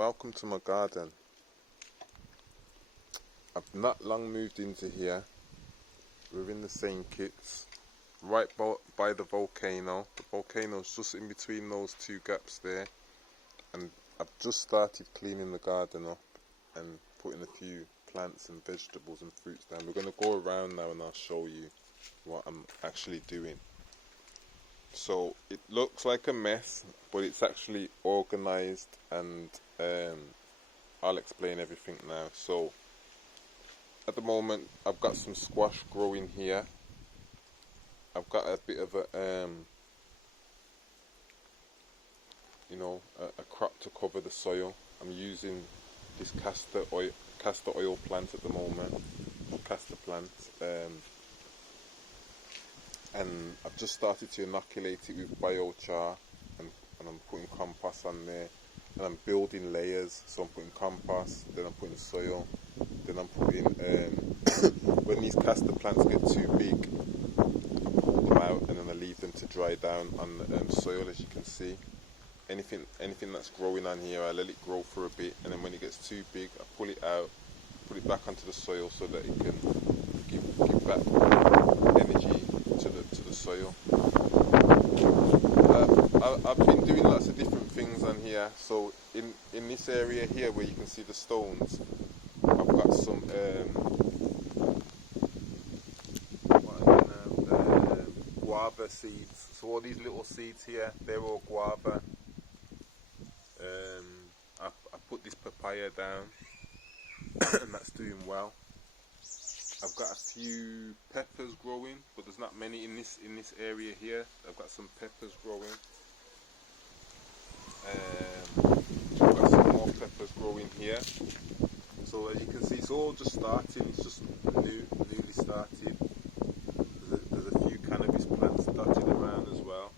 welcome to my garden. I've not long moved into here. We're in the same kits, right by the volcano. The volcano's just in between those two gaps there, and I've just started cleaning the garden up and putting a few plants and vegetables and fruits down. We're going to go around now and I'll show you what I'm actually doing. So it looks like a mess, but it's actually organized, and I'll explain everything now. So at the moment I've got some squash growing here. I've got a bit of a a crop to cover the soil. I'm using this castor oil plant at the moment, castor plant, and I've just started to inoculate it with biochar, and I'm putting compost on there, and I'm building layers. So I'm putting compost, then I'm putting soil, then I'm putting when these castor plants get too big, I pull them out and then I leave them to dry down on the soil. As you can see, anything that's growing on here, I let it grow for a bit, and then when it gets too big, I pull it out, put it back onto the soil so that it can give back energy to the soil. I've been doing lots of different things on here. So in this area here where you can see the stones, I've got some guava seeds. So all these little seeds here, they're all guava. I put this papaya down and that's doing well. I've got a few peppers growing, but there's not many in this area here. I've got some peppers growing. I've got some more peppers growing here. So as you can see, it's all just starting. It's just newly started. There's a few cannabis plants dotted around as well.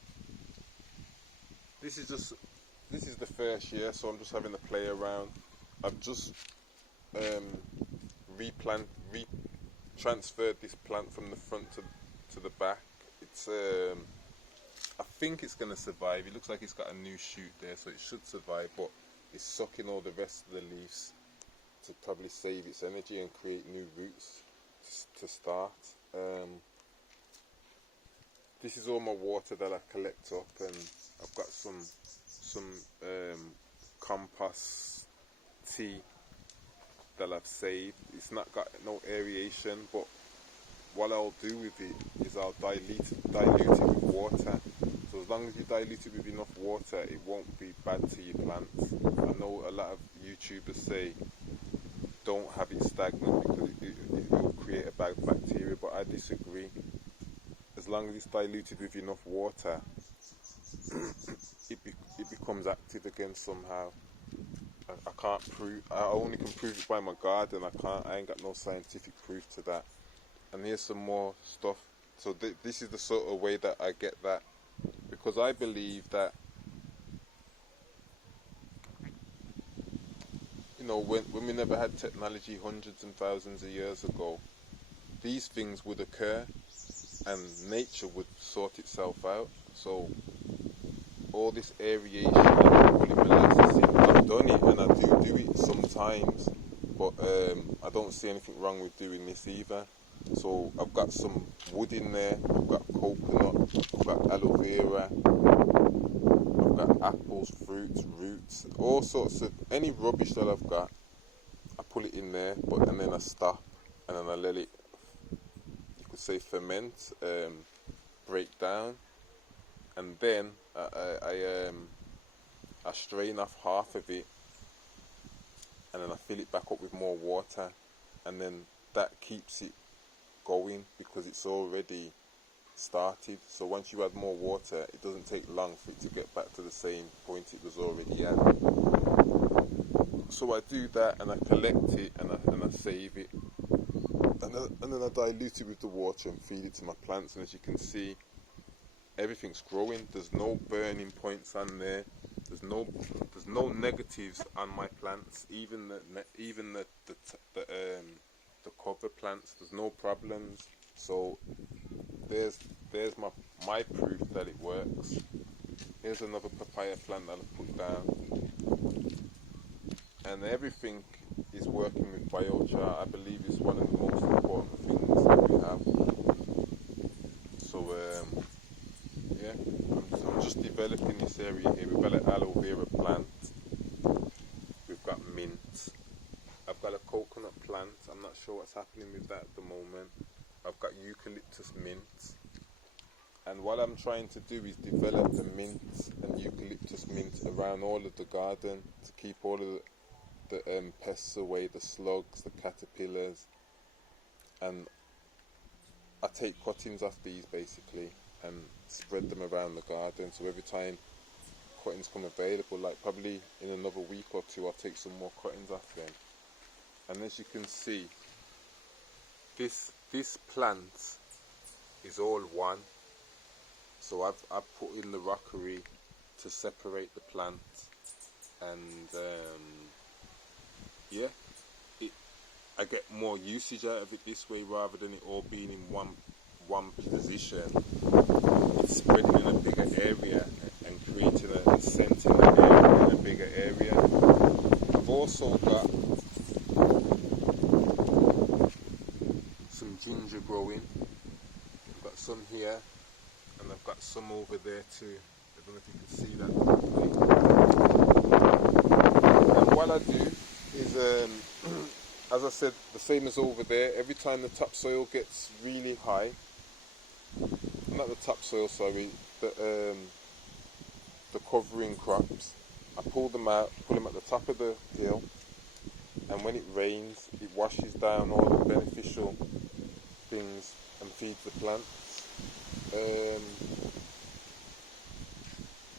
This is the first year, so I'm just having to play around. I've just transferred this plant from the front to the back. It's I think it's going to survive. It looks like it's got a new shoot there, so it should survive, but it's sucking all the rest of the leaves to probably save its energy and create new roots to start. This is all my water that I collect up, and I've got some compost tea that I've saved. It's not got no aeration, but what I'll do with it is I'll dilute it with water. So as long as you dilute it with enough water, it won't be bad to your plants. I know a lot of YouTubers say don't have it stagnant because it will create a bad bacteria, but I disagree. As long as it's diluted with enough water, it becomes active again somehow. I can't prove. I only can prove it by my garden. I ain't got no scientific proof to that. And here's some more stuff. So this is the sort of way that I get that, because I believe that, when we never had technology hundreds and thousands of years ago, these things would occur and nature would sort itself out. So all this aeration and pulling molasses in, I've done it, and I do it sometimes, but I don't see anything wrong with doing this either. So I've got some wood in there, I've got coconut, I've got aloe vera, I've got apples, fruits, roots, all sorts of, any rubbish that I've got, I put it in there, and then I stop, and then I let it, you could say, ferment, break down, and then I strain off half of it, and then I fill it back up with more water, and then that keeps it going because it's already started. So once you add more water, it doesn't take long for it to get back to the same point it was already at. So I do that, and I collect it, and I save it, and then I dilute it with the water and feed it to my plants. And as you can see, everything's growing. There's no burning points on there. There's no negatives on my plants. Even the cover plants, there's no problems. So there's my proof that it works. Here's another papaya plant that I put down. and everything is working with biochar. I believe it's one of the most important things that we have. So yeah, I'm just developing this area here. We've got an aloe vera plant, we've got mint, I've got a coconut plant. I'm not sure what's happening with that at the moment. I've got eucalyptus mint, and what I'm trying to do is develop the mint and eucalyptus mint around all of the garden to keep all of the pests away, the slugs, the caterpillars, and I take cuttings off these basically and spread them around the garden, so every time cuttings come available, like probably in another week or two, I'll take some more cuttings off them. And as you can see, this plant is all one, so I've put in the rockery to separate the plant, and yeah, I get more usage out of it this way rather than it all being in one position. It's spreading in a bigger area and creating a scent in that area, in a bigger area. I've also got some ginger growing. I've got some here and I've got some over there too. I don't know if you can see that properly. And what I do is as I said, the same as over there, every time the topsoil gets really high, not the topsoil, sorry, the covering crops, I pull them out, put them at the top of the hill, and when it rains, it washes down all the beneficial things and feeds the plants.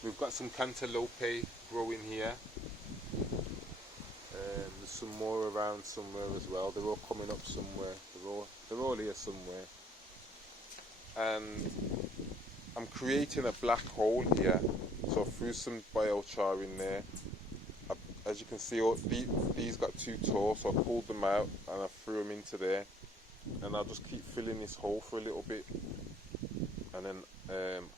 We've got some cantaloupe growing here. There's some more around somewhere as well. They're all coming up somewhere. They're all here somewhere. And I'm creating a black hole here. So I threw some biochar in there. As you can see, these got too tall, so I pulled them out and I threw them into there. And I'll just keep filling this hole for a little bit. And then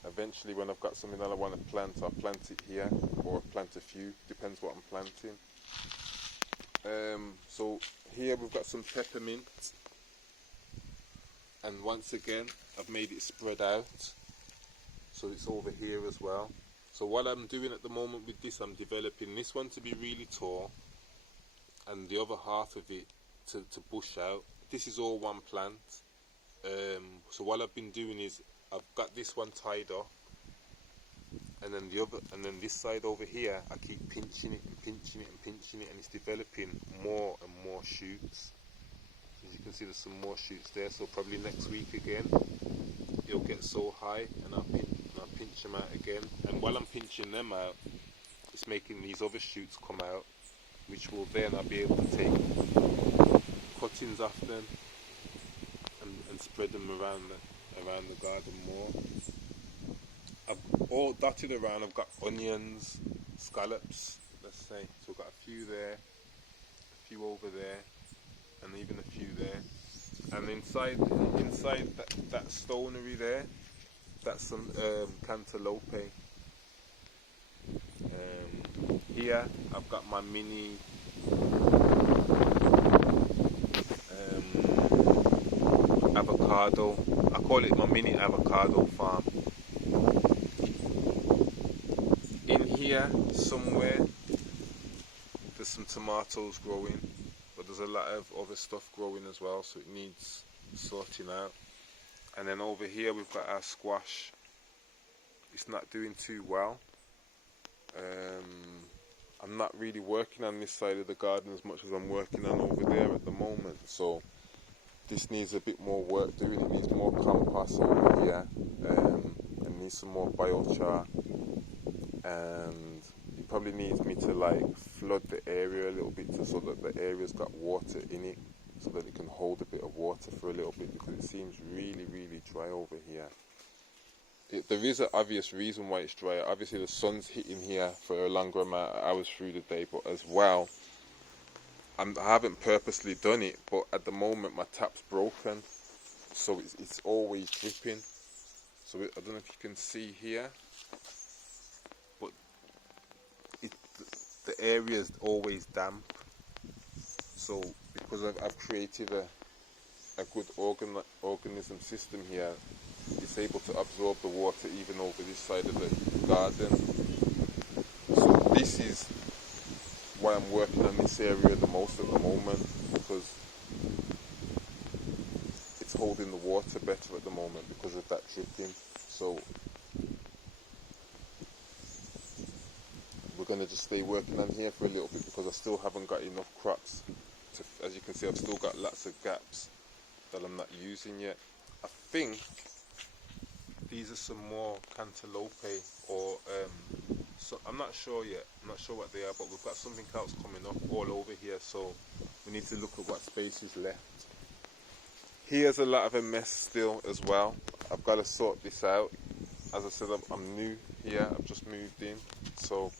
eventually, when I've got something that I want to plant, I'll plant it here, or plant a few, depends what I'm planting. So here we've got some peppermint, and once again I've made it spread out, so it's over here as well. So what I'm doing at the moment with this, I'm developing this one to be really tall and the other half of it to bush out. This is all one plant. So what I've been doing is I've got this one tied up, and then this side over here I keep pinching it and pinching it and pinching it, and it's developing more and more shoots. As you can see, there's some more shoots there, so probably next week again it'll get so high and I'll pinch them out again, and while I'm pinching them out, it's making these other shoots come out, which will then I'll be able to take cuttings off them and spread them around the garden more. I've all dotted around, I've got onions, scallops, let's say, so I've got a few there, a few over there, and even a few there. And inside that stonery there, that's some cantaloupe. Here I've got my mini avocado. I call it my mini avocado farm. In here somewhere there's some tomatoes growing, but there's a lot of other stuff growing as well, so it needs sorting out. And then over here we've got our squash. It's not doing too well. I'm not really working on this side of the garden as much as I'm working on over there at the moment, so this needs a bit more work doing. It needs more compost over here, and needs some more biochar, and it probably needs me to like flood the area a little bit so that the area's got water in it, so that it can hold a bit of water for a little bit, because it seems really dry over here. There is an obvious reason why it's dry. Obviously the sun's hitting here for a longer amount of hours through the day, but as well, I haven't purposely done it, but at the moment my tap's broken, so it's always dripping. So I don't know if you can see here, but the area is always damp, So because I've created a good organism system here, it's able to absorb the water even over this side of the garden. So this is why I'm working on this area the most at the moment, because it's holding the water better at the moment because of that dripping. So we're going to just stay working on here for a little bit because I still haven't got enough crops. As you can see, I've still got lots of gaps that I'm not using yet. I think these are some more cantaloupe, or so I'm not sure yet. I'm not sure what they are, but we've got something else coming up all over here, so we need to look at what space is left. Here's a lot of a mess still as well. I've got to sort this out. As I said, I'm new here. I've just moved in, so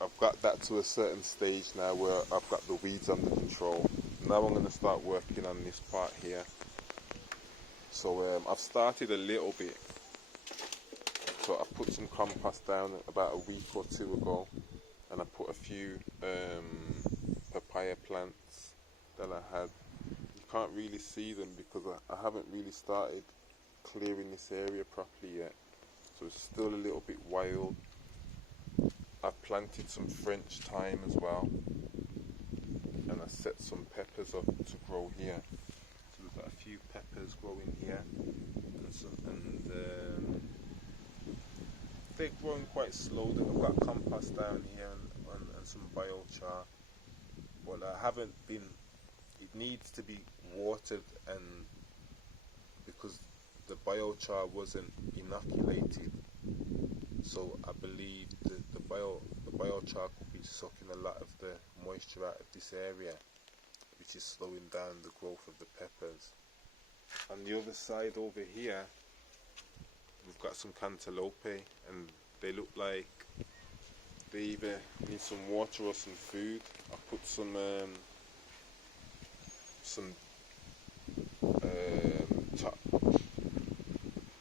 I've got that to a certain stage now where I've got the weeds under control. Now I'm going to start working on this part here. So I've started a little bit. So I put some compost down about a week or two ago, and I put a few papaya plants that I had. You can't really see them because I haven't really started clearing this area properly yet, so it's still a little bit wild. I've planted some French thyme as well, and I set some peppers up to grow here. So we've got a few peppers growing here, and they're growing quite slowly. I've got compost down here and some biochar, but I haven't been. It needs to be watered, and because the biochar wasn't inoculated, so I believe the biochar could be sucking a lot of the moisture out of this area, which is slowing down the growth of the peppers. On the other side over here, we've got some cantaloupe, and they look like they either need some water or some food. I put some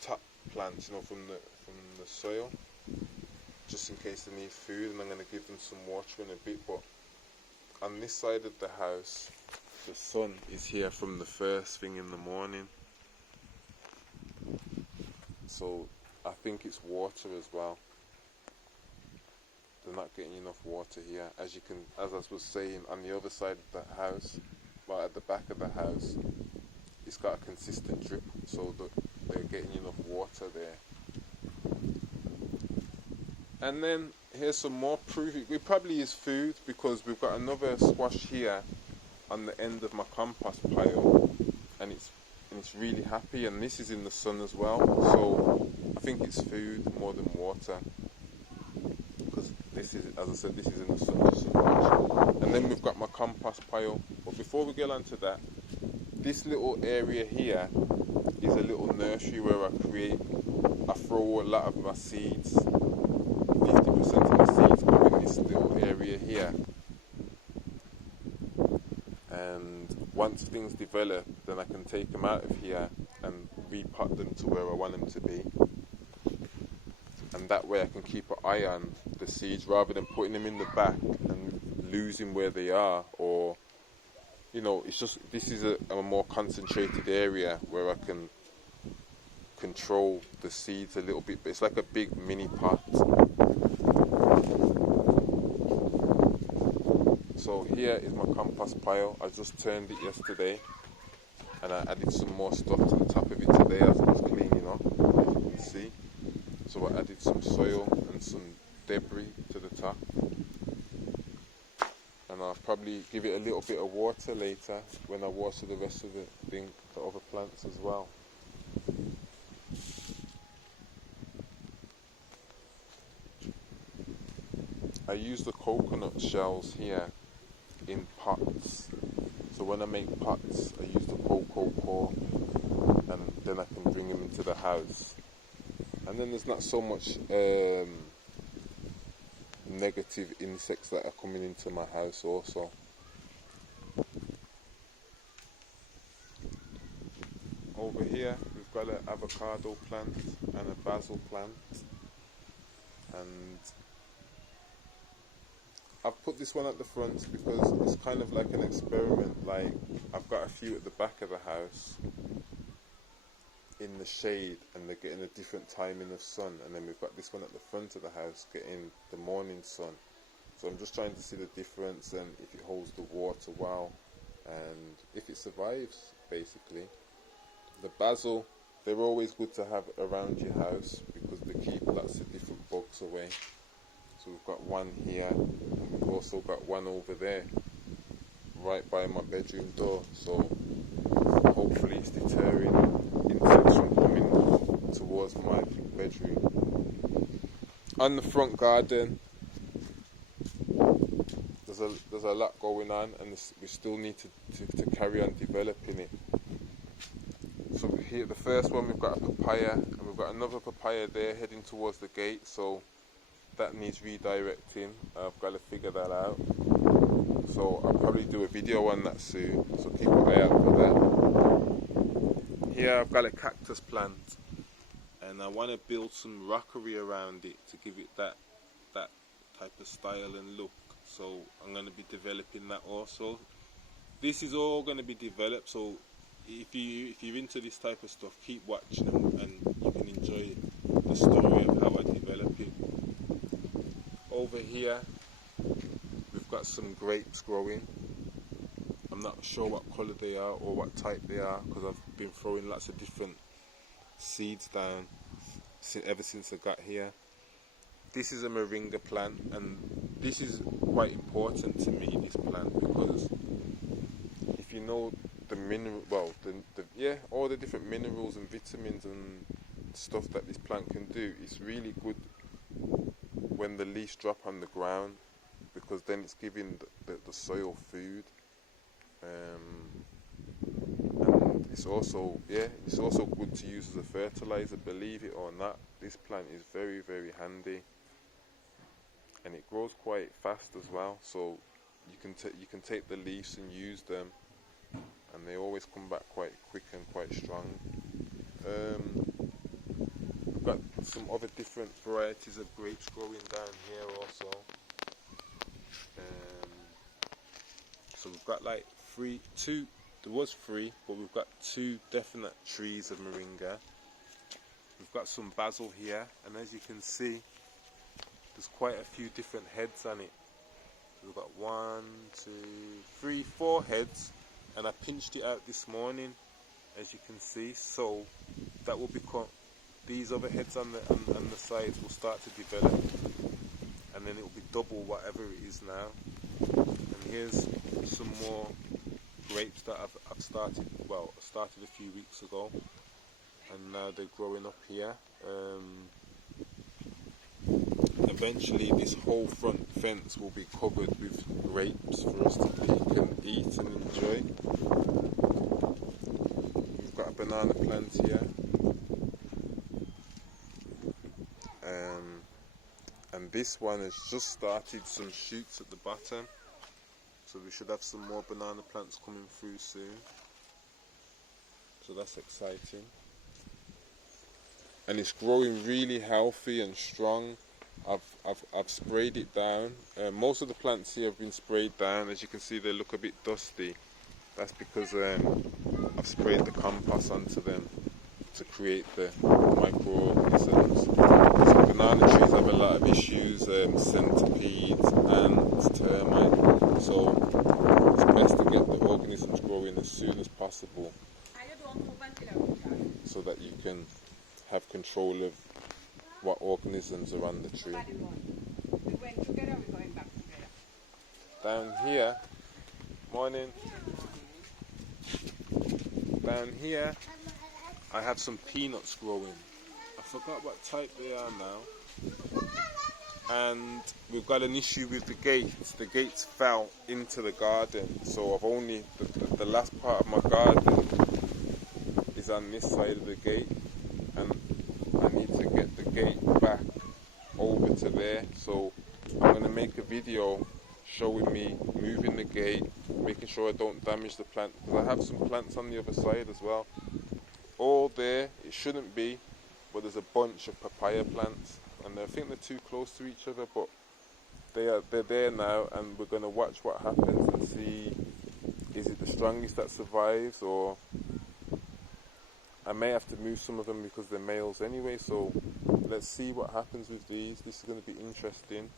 top plants, from the soil, just in case they need food, and I'm going to give them some water in a bit. But on this side of the house, the sun is here from the first thing in the morning, so I think it's water as well. They're not getting enough water here. As I was saying, on the other side of the house, right at the back of the house, it's got a consistent drip, so that they're getting enough water there. And then here's some more proof. It probably is food, because we've got another squash here on the end of my compost pile, and it's really happy, and this is in the sun as well, so I think it's food more than water, because this is, as I said, this is in the sun just as much. And then we've got my compost pile. But before we get on to that, this little area here is a little nursery where I throw a lot of my seeds. 50% of my seeds go in this little area here, and once things develop, then I can take them out of here and repot them to where I want them to be, and that way I can keep an eye on the seeds rather than putting them in the back and losing where they are. Or it's just, this is a more concentrated area where I can control the seeds a little bit, but it's like a big mini pot. So here is my compost pile. I just turned it yesterday, and I added some more stuff to the top of it today as I was cleaning up, as you can see. So I added some soil and some debris to the top, and I'll probably give it a little bit of water later when I water the rest of the other plants as well. I use the coconut shells here in pots. So when I make pots, I use the cocoa core, and then I can bring them into the house. And then there's not so much negative insects that are coming into my house also. Over here we've got an avocado plant and a basil plant, and I've put this one at the front because it's kind of like an experiment. Like, I've got a few at the back of the house in the shade, and they're getting a different timing of sun, and then we've got this one at the front of the house getting the morning sun. So I'm just trying to see the difference and if it holds the water well and if it survives, basically. The basil, they're always good to have around your house because they keep lots of different bugs away. So we've got one here, and we've also got one over there, right by my bedroom door. So hopefully it's deterring insects from coming towards my bedroom. On the front garden, there's a lot going on, and we still need to carry on developing it. So here, the first one, we've got a papaya, and we've got another papaya there heading towards the gate. So that needs redirecting. I've got to figure that out. So I'll probably do a video on that soon. So keep an eye out for that. Here I've got a cactus plant, and I want to build some rockery around it to give it that type of style and look. So I'm going to be developing that also. This is all going to be developed. So if you're into this type of stuff, keep watching and you can enjoy the story of how I develop it. Over here we've got some grapes growing. I'm not sure what colour they are or what type they are because I've been throwing lots of different seeds down ever since I got here. This is a moringa plant, and this is quite important to me, this plant, because if you know the mineral, well, all the different minerals and vitamins and stuff that this plant can do, it's really good when the leaves drop on the ground, because then it's giving the soil food, and it's also good to use as a fertilizer. Believe it or not, this plant is very, very handy, and it grows quite fast as well. So you can take the leaves and use them, and they always come back quite quick and quite strong. We've got some other different varieties of grapes growing down here also. So we've got like two. There was three, but we've got two definite trees of moringa. We've got some basil here, and as you can see, there's quite a few different heads on it. We've got 1, 2, 3, 4 heads, and I pinched it out this morning, as you can see. So that will become, these other heads on the sides will start to develop, and then it will be double whatever it is now. And here's some more grapes that I've started a few weeks ago, and now they're growing up here. Eventually this whole front fence will be covered with grapes for us to pick and eat and enjoy. We've got a banana plant here, and this one has just started some shoots at the bottom, so we should have some more banana plants coming through soon. So that's exciting, and it's growing really healthy and strong. I've sprayed it down. Most of the plants here have been sprayed down. As you can see, they look a bit dusty. That's because I've sprayed the compost onto them to create the microorganisms. So banana trees have a lot of issues, centipedes, ants, termites. So it's best to get the organisms growing as soon as possible, so that you can have control of what organisms are on the tree. Down here, morning. Down here, I have some peanuts growing. I forgot what type they are now. And we've got an issue with the gates. The gates fell into the garden, so I've only the last part of my garden is on this side of the gate, and I need to get the gate back over to there. So I'm going to make a video showing me moving the gate, making sure I don't damage the plant, because I have some plants on the other side as well. All there, it shouldn't be, but there's a bunch of papaya plants, and I think they're too close to each other, but they're there now, and we're gonna watch what happens and see, is it the strongest that survives, or I may have to move some of them because they're males anyway. So let's see what happens with these. This is going to be interesting.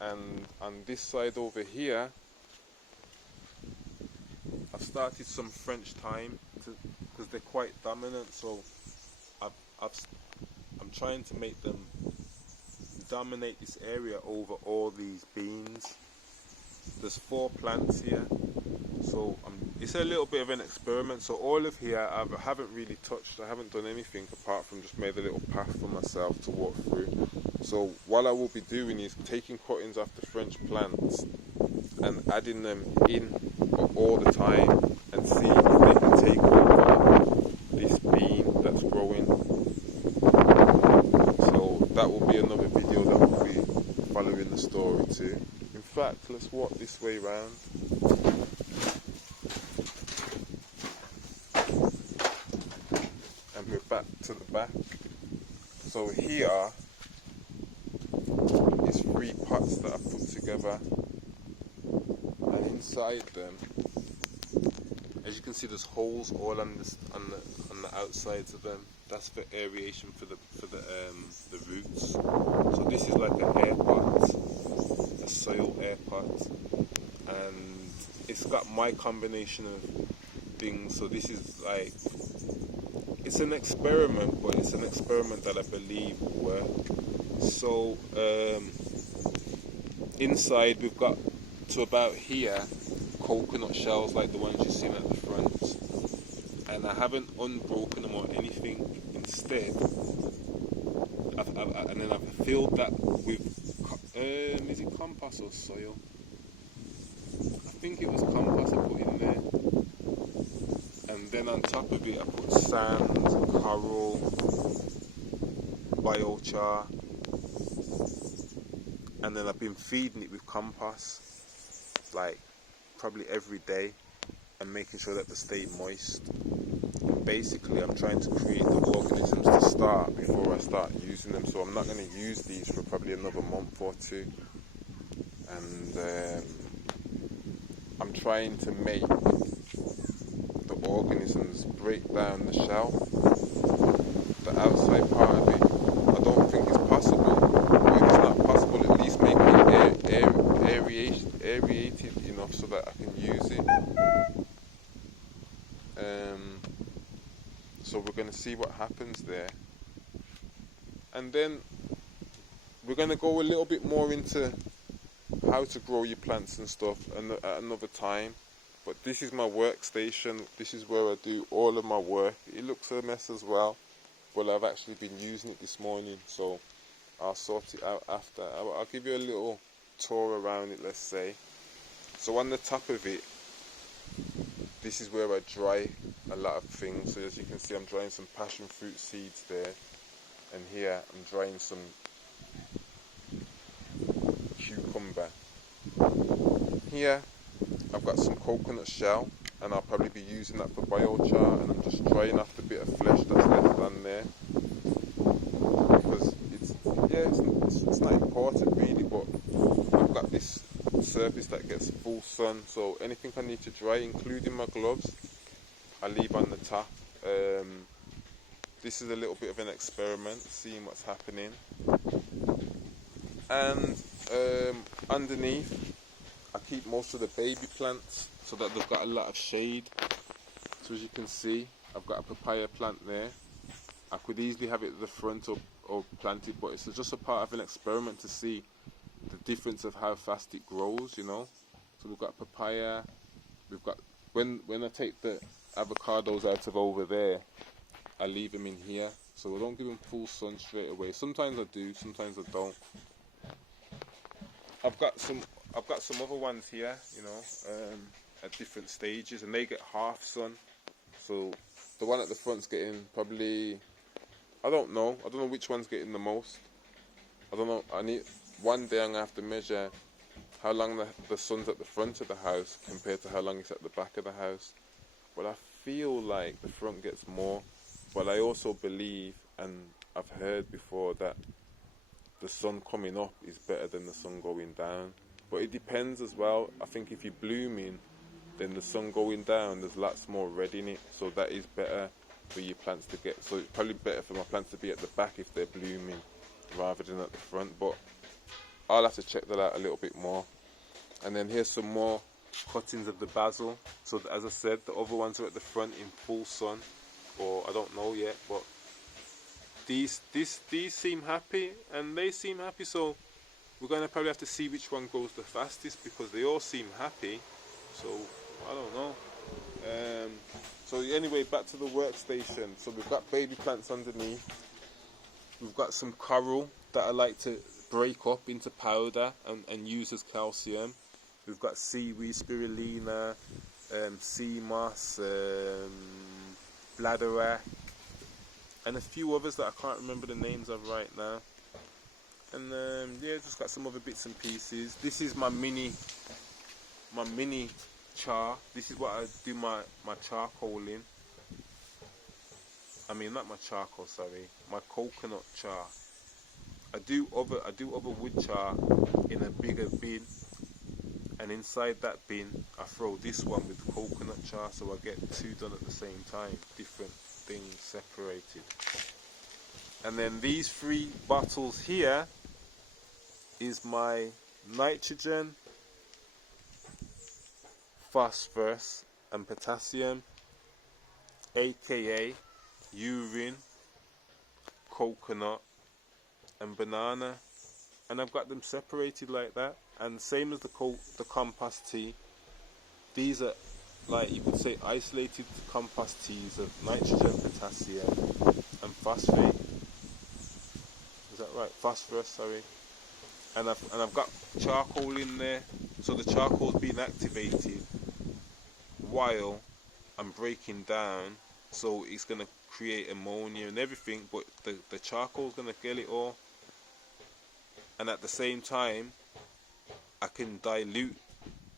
And on this side over here, I've started some French thyme because they're quite dominant. So I'm trying to make them dominate this area over all these beans. There's 4 plants here, so it's a little bit of an experiment. So all of here I haven't really touched. I haven't done anything apart from just made a little path for myself to walk through. So what I will be doing is taking cuttings off the French plants and adding them in all the time and see if they can take over this bean that's growing. So that will be another video that will be following the story too. In fact, let's walk this way round. And we're back to the back. So here is 3 pots that I've put together, and inside them, as you can see, there's holes all on the outsides of them. That's for aeration for the roots. So this is like an air pot, a soil air pot, and it's got my combination of things. So this is like, it's an experiment, but it's an experiment that I believe will work. So inside we've got to about here coconut shells like the ones you've seen at the front, and I haven't unbroken them or anything. Instead, I've filled that with is it compost or soil? I think it was compost I put in there, and then on top of it I put sand, coral, biochar, and then I've been feeding it with compost like probably every day and making sure that they stay moist. Basically I'm trying to create the organisms to start before I start using them, so I'm not going to use these for probably another month or 2, and I'm trying to make the organisms break down the shell, the outside part of it. I don't think it's possible, or if it's not possible, at least make it aerated enough so that I can use it. So we're going to see what happens there, and then we're going to go a little bit more into how to grow your plants and stuff at another time. But this is my workstation. This is where I do all of my work. It looks a mess as well, but I've actually been using it this morning, so I'll sort it out after. I'll give you a little tour around it, let's say. So on the top of it, this is where I dry a lot of things. So as you can see, I'm drying some passion fruit seeds there, and here I'm drying some cucumber. Here I've got some coconut shell, and I'll probably be using that for biochar, and I'm just drying off the bit of flesh that's left on there, because it's not important really, but I've got this surface that gets full sun, so anything I need to dry, including my gloves, I leave on the top. This is a little bit of an experiment, seeing what's happening. And underneath, I keep most of the baby plants so that they've got a lot of shade. So as you can see, I've got a papaya plant there. I could easily have it at the front or planted, but it's just a part of an experiment to see the difference of how fast it grows, you know. So we've got papaya, we've got, when I take the avocados out of over there, I leave them in here, so I don't give them full sun straight away. Sometimes I do, sometimes I don't. I've got some other ones here, you know, at different stages, and they get half sun. So the one at the front's getting probably, I don't know which one's getting the most. I don't know. One day I'm gonna have to measure how long the sun's at the front of the house compared to how long it's at the back of the house. But I feel like the front gets more. But I also believe, and I've heard before, that the sun coming up is better than the sun going down. But it depends as well. I think if you're blooming, then the sun going down, there's lots more red in it, so that is better for your plants to get. So it's probably better for my plants to be at the back if they're blooming rather than at the front, but I'll have to check that out a little bit more. And then here's some more cuttings of the basil. So as I said, the other ones are at the front in full sun, or I don't know yet, but these seem happy and they seem happy, so we're going to probably have to see which one goes the fastest because they all seem happy. So I don't know. So anyway, back to the workstation. So we've got baby plants underneath. We've got some coral that I like to break up into powder and use as calcium. We've got seaweed, spirulina, sea moss, bladderwrack, and a few others that I can't remember the names of right now. And yeah, just got some other bits and pieces. This is my mini char. This is what I do my charcoal in. I mean, not my charcoal, sorry, my coconut char. I do other wood char in a bigger bin, and inside that bin I throw this one with coconut char, so I get two done at the same time, different things separated. And then these 3 bottles here is my nitrogen, phosphorus and potassium, aka urine, coconut and banana, and I've got them separated like that. And same as the compost tea, these are, like, you could say, isolated compost teas of nitrogen, potassium and phosphate. Is that right? Phosphorus, sorry. And I've got charcoal in there, so the charcoal's being activated while I'm breaking down, so it's gonna create ammonia and everything, but the charcoal's gonna get it all. And at the same time, I can dilute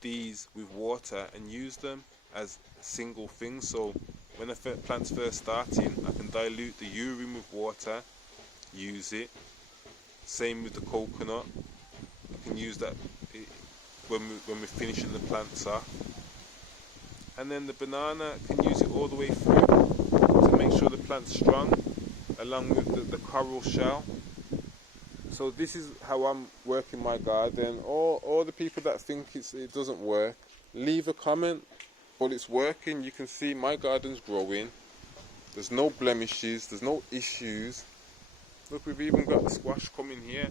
these with water and use them as single things. So when the plant's first starting, I can dilute the urine with water, use it. Same with the coconut. I can use that when we're finishing the plants off. And then the banana, I can use it all the way through to make sure the plant's strong, along with the coral shell. So this is how I'm working my garden. All the people that think it doesn't work, leave a comment, but it's working. You can see my garden's growing. There's no blemishes, there's no issues. Look, we've even got the squash coming here,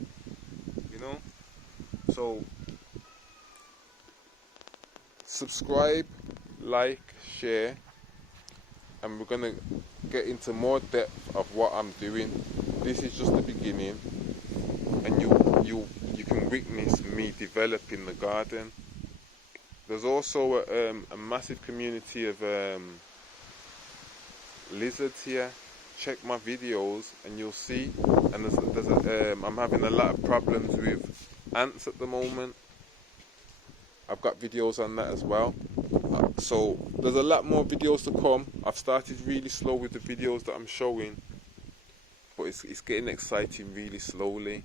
you know. So subscribe, like, share, and we're gonna get into more depth of what I'm doing. This is just the beginning, and you can witness me developing the garden. There's also a massive community of lizards here. Check my videos and you'll see. And I'm having a lot of problems with ants at the moment. I've got videos on that as well. So there's a lot more videos to come. I've started really slow with the videos that I'm showing, but it's getting exciting really slowly.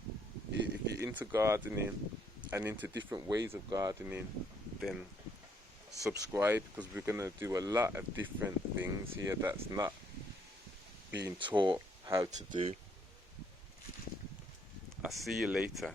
If you're into gardening and into different ways of gardening, then subscribe, because we're going to do a lot of different things here that's not being taught how to do. I'll see you later.